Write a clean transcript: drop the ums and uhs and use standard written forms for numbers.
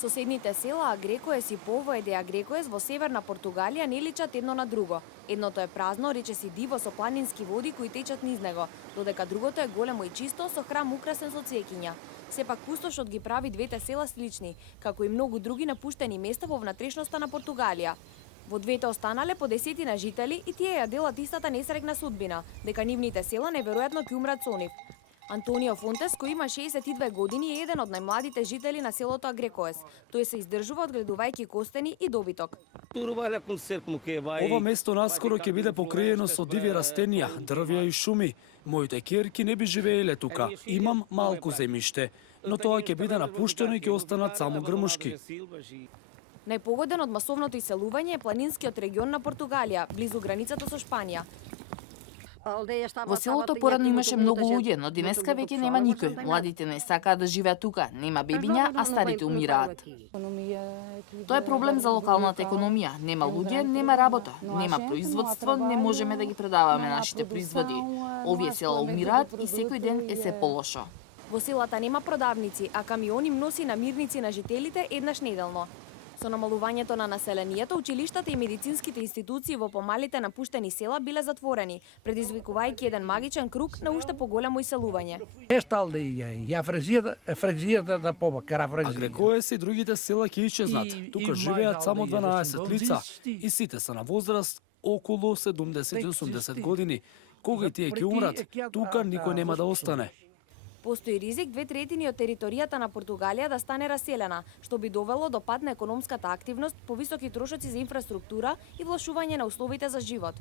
Соседните села Агрекоес и Повоед и Агрекоес во северна Португалија не личат едно на друго. Едното е празно, речиси диво со планински води кои течат низ него, додека другото е големо и чисто со храм украсен со цвеќиња. Сепак пустошот ги прави двете села слични, како и многу други напуштени места во внатрешноста на Португалија. Во двете останале по десетина жители и тие ја делат истата несрекна судбина, дека нивните села неверојатно ќе умрат со нив. Антонио Фонтес, кој има 62 години, е еден од најмладите жители на селото Агрекоес. Тој се издржува одгледувајќи костени и добиток. Ова место наскоро ќе биде покриено со диви растенија, дрвја и шуми. Моите ќерки не би живееле тука. Имам малку земјиште, но тоа ќе биде напуштено и ќе останат само грмушки. Најпогоден од масовното иселување е планинскиот регион на Португалија, близу границата со Шпанија. Во селото порадно имаше многу луѓе, но денеска веќе нема никој. Младите не сакаат да живеат тука, нема бебиња, а старите умираат. Тоа е проблем за локалната економија. Нема луѓе, нема работа, нема производство, не можеме да ги продаваме нашите производи. Овие села умираат и секој ден е се полошо. Во селата нема продавници, а камиони носи намирници на жителите еднаш неделно. Со намалувањето на населението, училиштата и медицинските институции во помалите напуштени села биле затворени, предизвикувајќи еден магичен круг на уште поголемо иселување. Агрекоес и другите села ќе исчезнат. Тука живеат само 12 лица и сите се на возраст околу 70-80 години. Кога и тие ќе умрат, тука никој нема да остане. Постои ризик 2/3 од територијата на Португалија да стане раселена, што би довело до пад на економската активност, повисоки трошоци за инфраструктура и влошување на условите за живот.